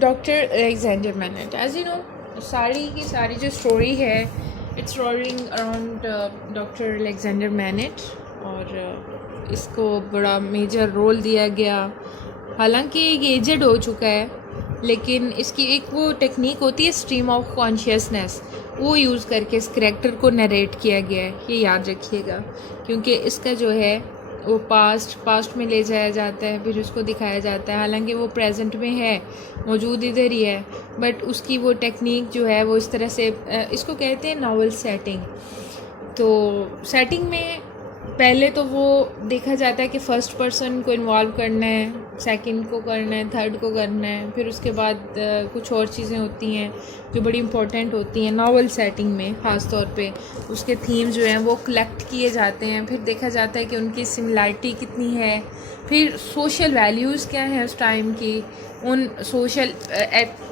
Doctor Alexander Manette, as you know, सारी की सारी जो स्टोरी है it's rolling around doctor Alexander Manette और इसको बड़ा मेजर रोल दिया गया। हालांकि ये एजेड हो चुका है, लेकिन इसकी एक वो टेक्निक होती है स्ट्रीम ऑफ कॉन्शियसनेस, वो यूज़ करके इस करैक्टर को नरेट किया गया है। ये याद रखिएगा, क्योंकि इसका जो है वो पास्ट में ले जाया जाता है, फिर उसको दिखाया जाता है। हालांकि वो प्रेजेंट में है, मौजूद इधर ही है, बट उसकी वो टेक्निक जो है वो इस तरह से, इसको कहते हैं नॉवल सेटिंग। तो सेटिंग में पहले तो वो देखा जाता है कि फ़र्स्ट पर्सन को इन्वॉल्व करना है, सेकंड को करना है, थर्ड को करना है, फिर उसके बाद कुछ और चीज़ें होती हैं जो बड़ी इंपॉर्टेंट होती हैं नॉवल सेटिंग में। ख़ास तौर पे उसके थीम जो हैं वो कलेक्ट किए जाते हैं, फिर देखा जाता है कि उनकी सिमिलैरिटी कितनी है, फिर सोशल वैल्यूज़ क्या हैं उस टाइम की, उन सोशल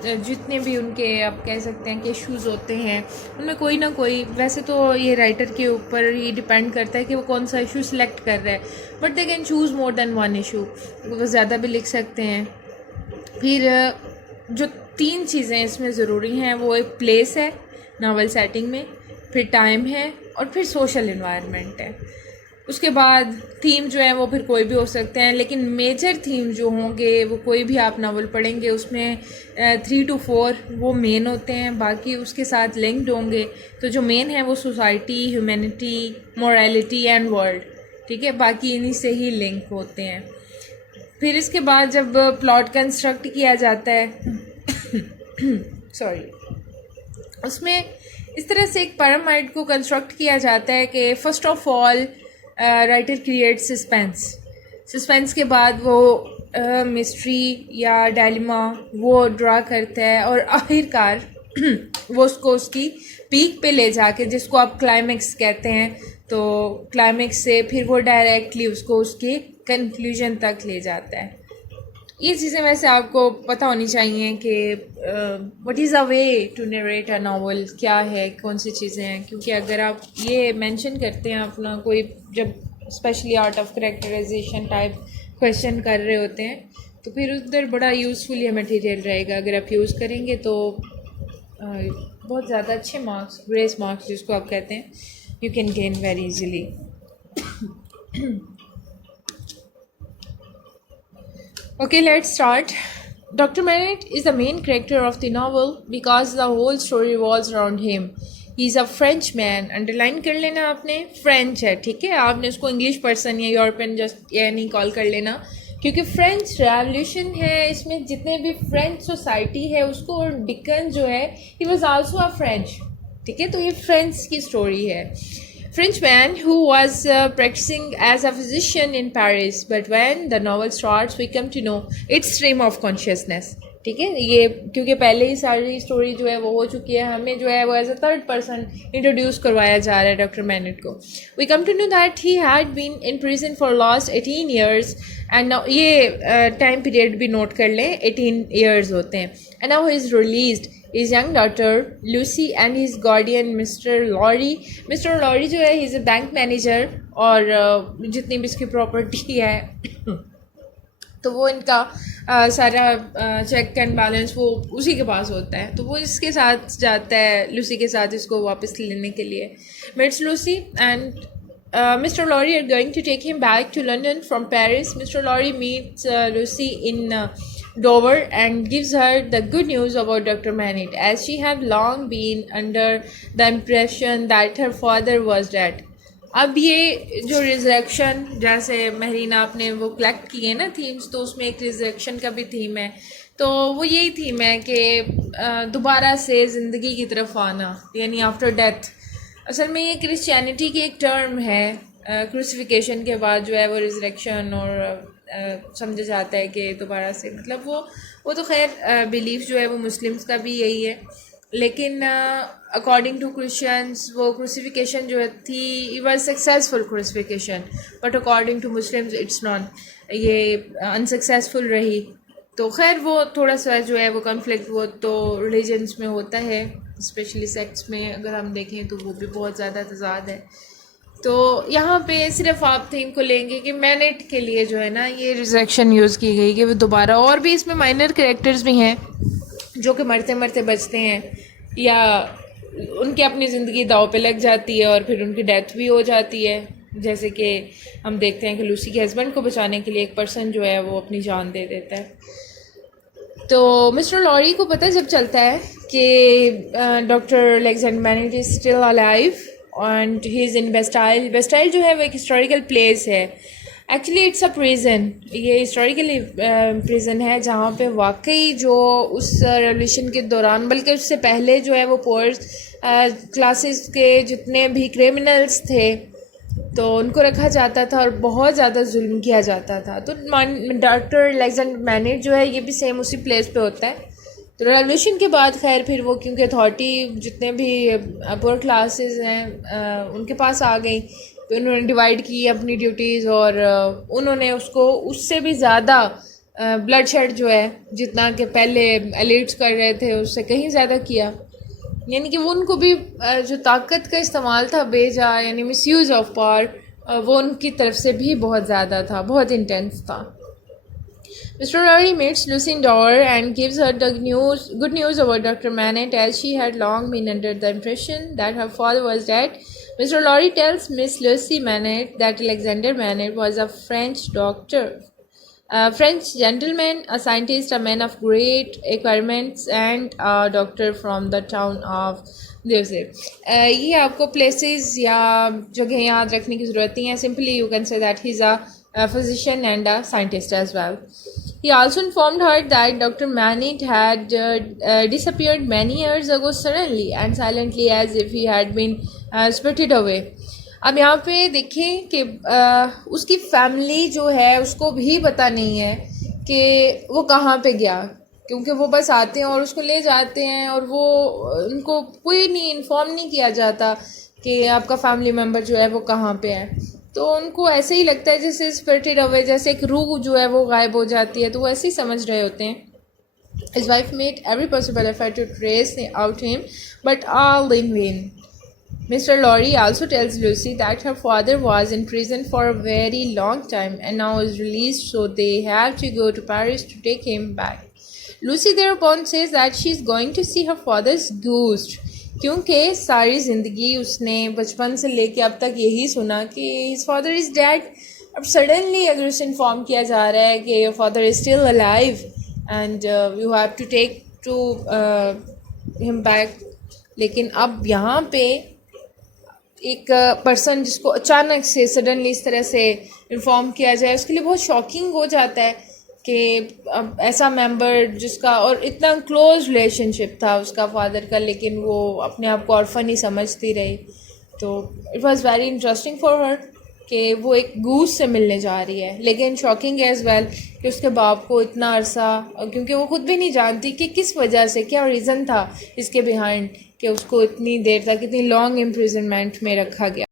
जितने भी उनके आप कह सकते हैं कि इश्यूज़ होते हैं उनमें कोई ना कोई, वैसे तो ये राइटर के ऊपर ही डिपेंड करता है कि वो कौन सा इशू सेलेक्ट कर रहा है, but they can choose more than one issue, वो ज़्यादा भी लिख सकते हैं। फिर जो 3 चीज़ें इसमें ज़रूरी हैं वो एक प्लेस है नावल सेटिंग में, फिर टाइम है और फिर सोशल इन्वायरमेंट है। उसके बाद थीम जो है वो फिर कोई भी हो सकते हैं, लेकिन मेजर थीम जो होंगे वो कोई भी आप नावल पढ़ेंगे उसमें 3 to 4 वो मेन होते हैं, बाकी उसके साथ लिंक्ड होंगे। तो जो मेन है वो society, humanity, morality and world, ठीक है, बाकी इन्हीं से ही लिंक होते हैं। फिर इसके बाद जब प्लॉट कंस्ट्रक्ट किया जाता है सॉरी, उसमें इस तरह से एक पैरामाइड को कंस्ट्रक्ट किया जाता है कि first of all writer create suspense के बाद वो मिस्ट्री या डायलिमा वो ड्रा करता है, और आखिरकार वो उसको उसकी पीक पे ले जाके, जिसको आप क्लाइमेक्स कहते हैं, तो क्लाइमेक्स से फिर वो डायरेक्टली उसको उसके कंक्लूजन तक ले जाता है। ये चीज़ें वैसे आपको पता होनी चाहिए कि what is a way to narrate a novel, क्या है, कौन सी चीज़ें हैं, क्योंकि अगर आप ये मेंशन करते हैं अपना कोई, जब specially art of characterization type question कर रहे होते हैं, तो फिर उधर बड़ा यूज़फुल ये मटेरियल रहेगा। अगर आप यूज़ करेंगे तो बहुत ज़्यादा अच्छे मार्क्स, ग्रेस मार्क्स जिसको आप कहते हैं, you can gain very easily. Okay, let's start. Dr. Manet is the main character of the novel because the whole story revolves around him. He is a French man. Underline कर लेना आपने, French है, ठीक है, आपने उसको English person या European just या नहीं कॉल कर लेना, क्योंकि फ्रेंच रेवोल्यूशन है, इसमें जितने भी फ्रेंच सोसाइटी है उसको, और डिकन जो है he was also a French, ठीक है, तो ये फ्रेंच की स्टोरी है। Frenchman who was practicing as a physician in Paris, but when the novel starts we come to know its stream of consciousness, ठीक है, ये क्योंकि पहले ही सारी स्टोरी जो है वो हो चुकी है, हमें जो है वो as a third person introduce करवाया जा रहा है डॉक्टर मैनेट को। We come to know that he had been in prison for last 18 years, and ये टाइम पीरियड भी नोट कर लें, 18 years होते हैं, and now he is released his young daughter Lucy and his guardian Mr. Laurie. Mr. Laurie जो है he is a bank manager, और जितनी भी इसकी प्रॉपर्टी है तो वो इनका सारा चेक एंड बैलेंस वो उसी के पास होता है, तो वो इसके साथ जाता है, लूसी के साथ इसको वापस लेने के लिए। Meets Lucy and Mr. Laurie are going to take him back to London from Paris. Mr. Laurie meets Lucy in Dover and gives her the good news about Dr. Manet, as she had long been under the impression that her father was dead. अब ये जो resurrection, जैसे महरीना आपने वो collect किए ना themes, तो उसमें एक रिजरेक्शन का भी थीम है, तो वो यही थीम है कि दोबारा से ज़िंदगी की तरफ आना, यानी आफ्टर डेथ। असल में ये क्रिश्चियनिटी की एक टर्म है, क्रूसिफिकेशन के बाद जो है वो रिजरेक्शन, और समझा जाता है कि दोबारा से, मतलब वो तो खैर बिलीफ जो है वो मुस्लिम्स का भी यही है, लेकिन अकॉर्डिंग टू क्रिश्चियंस वो क्रूसिफिकेशन जो थी it was successful crucifixion, but according to Muslims it's not, ये अनसक्सेसफुल रही। तो खैर वो थोड़ा सा जो है वो कॉन्फ्लिक्ट वो तो रिलीजन्स में होता है, स्पेशली सेक्ट्स में अगर हम देखें तो वो भी बहुत ज़्यादा तजाद है। तो यहाँ पे सिर्फ आप थीम को लेंगे कि मैनेट के लिए जो है ना ये रिजेक्शन यूज़ की गई कि वो दोबारा, और भी इसमें माइनर कैरेक्टर्स भी हैं जो कि मरते मरते बचते हैं या उनकी अपनी ज़िंदगी दांव पे लग जाती है और फिर उनकी डेथ भी हो जाती है। जैसे कि हम देखते हैं कि लूसी के हस्बैंड को बचाने के लिए एक पर्सन जो है वो अपनी जान दे देता है। तो मिस्टर लॉरी को पता जब चलता है कि doctor Alexander MANET is still alive and he is in Bastille. Bastille जो है वो एक हिस्टोरिकल प्लेस है। एक्चुअली इट्स अ प्रिजन, ये हिस्टोरिकल प्रिजन है जहाँ पे वाकई जो उस रेवोल्यूशन के दौरान, बल्कि उससे पहले जो है वो पोअर क्लासेस के जितने भी क्रिमिनल्स थे तो उनको रखा जाता था और बहुत ज़्यादा जुल्म किया जाता था। तो डॉक्टर अलेक्जेंडर मैनेट जो है ये भी सेम उसी प्लेस पे होता है। तो रेवोल्यूशन के बाद खैर फिर वो क्योंकि अथॉरिटी जितने भी पुअर क्लासेस हैं उनके पास आ गई, तो उन्होंने डिवाइड की अपनी ड्यूटीज़ और उन्होंने उसको उससे भी ज़्यादा ब्लड शेड जो है जितना कि पहले एलिट्स कर रहे थे उससे कहीं ज़्यादा किया। यानी कि वो उनको भी जो ताकत का इस्तेमाल था बेजा, यानी मिसयूज़ ऑफ पावर, वो उनकी तरफ से भी बहुत ज़्यादा था, बहुत इंटेंस था। Mr. Rory meets Lucy in door and gives her the good news about Dr. Manet, as she had long been under the impression that her father was dead. Mr. Lorry tells Miss Lucy Manet that Alexander Manet was a French doctor, a French gentleman, a scientist, a man of great acquirements, and a doctor from the town of Devse. ये आपको places या जगह याद रखने की ज़रूरत नहीं है. Simply you can say that he's a physician and a scientist as well. He also informed her that Dr. Manet had disappeared many years ago suddenly and silently, as if he had been spirited away. अब यहाँ पे देखें कि उसकी family जो है उसको भी पता नहीं है कि वो कहाँ पे गया, क्योंकि वो बस आते हैं और उसको ले जाते हैं और वो उनको कोई नहीं इन्फॉर्म नहीं किया जाता कि आपका फैमिली मेम्बर जो है वो कहाँ पे है। तो उनको ऐसे ही लगता है जैसे स्पिरिटेड अवे, जैसे एक रूह जो है वो गायब हो जाती है, तो वो ऐसे ही समझ रहे होते हैं। His wife made every possible effort to trace out him, but all in vain. Mr. Lorry also tells Lucy that her father was in prison for a very long time and now is released, so they have to go to Paris to take him back. Lucy thereupon says that she is going to see her father's ghost, क्योंकि सारी ज़िंदगी उसने बचपन से लेके अब तक यही सुना कि हिज फादर इज़ डेड। अब सडनली अगर उसे इन्फॉर्म किया जा रहा है कि your father is still alive and you have to take to him back, लेकिन अब यहाँ पे एक पर्सन जिसको अचानक से सडनली इस तरह से इन्फॉर्म किया जाए उसके लिए बहुत शॉकिंग हो जाता है कि अब ऐसा मेंबर जिसका और इतना क्लोज रिलेशनशिप था उसका फादर का, लेकिन वो अपने आप को ऑर्फन ही समझती रही। तो it was very interesting for her कि वो एक गूस से मिलने जा रही है, लेकिन शॉकिंग एज वेल कि उसके बाप को इतना अरसा, क्योंकि वो खुद भी नहीं जानती कि किस वजह से, क्या रीज़न था इसके बिहाइंड कि उसको इतनी देर तक इतनी लॉन्ग इम्प्रिजनमेंट में रखा गया।